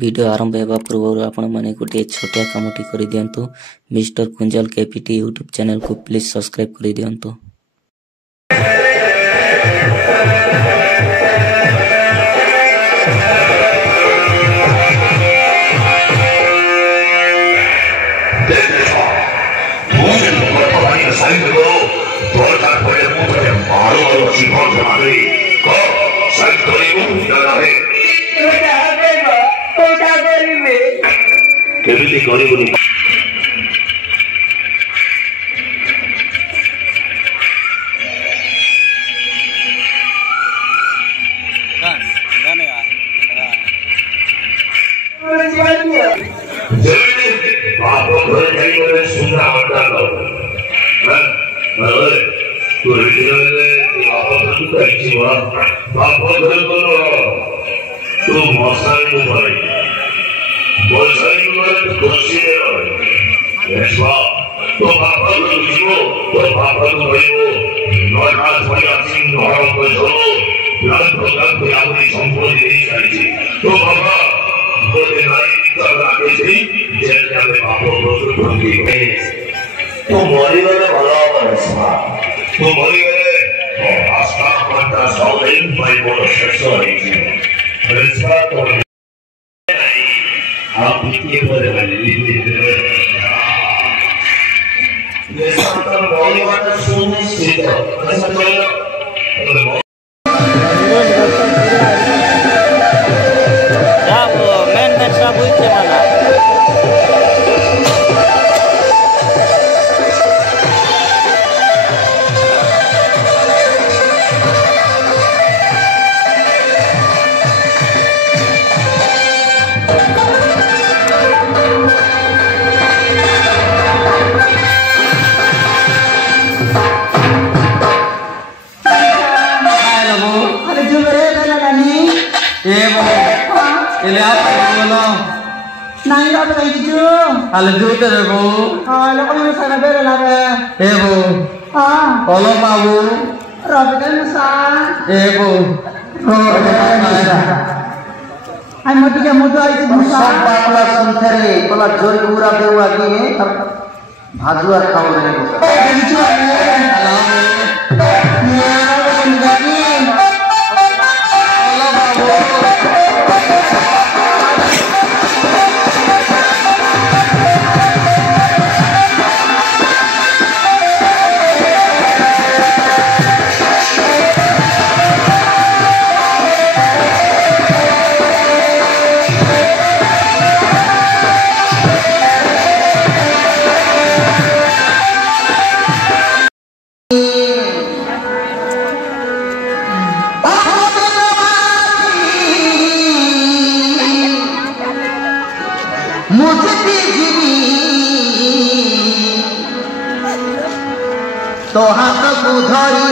Video आरंभ होगा पूर्व आपण मैंने गोटे छोटिया कमटी कर दिंतु। Mister Kunjal KPT YouTube channel को प्लीज सब्सक्राइब कर दिंतु। केमिति करिबुनी बाप घर जाई गले सुना आटा लो अरे तू रिटले बाप तू कहिची वा बाप घर कोलो तू मसाई को भाई मसाई को खुशी है ऐसा तो बाप को जीवो तो बाप को भाईओ नौराज भया सिंह नौरो को जो लाख भगत को आउरी संपत्ति देई जाई तो बाबा बोले नाई तब आके थी जेल जावे बापो रोज भंगी तो मरी गले भला बरसवा तो मरी गले आस्था पड़ता सौदेन भाई बोलो ससो रही थी बरसवा तो आप इतने बड़े वाली ये साथ मरी वाला सुन सीधा ऐसा करो Nang apa lagi tu? Kalau tu terbu. Kalau kau nak sana beri lah. Bu. Kalau mau. Rapi kan masa. Bu. Ay motu क्या motu आई थी मसा. Sampai kalau संतरे kalau जोर पूरा देवा की तब भाजुआ खाओ नहीं होगा. तो हाथ को धरी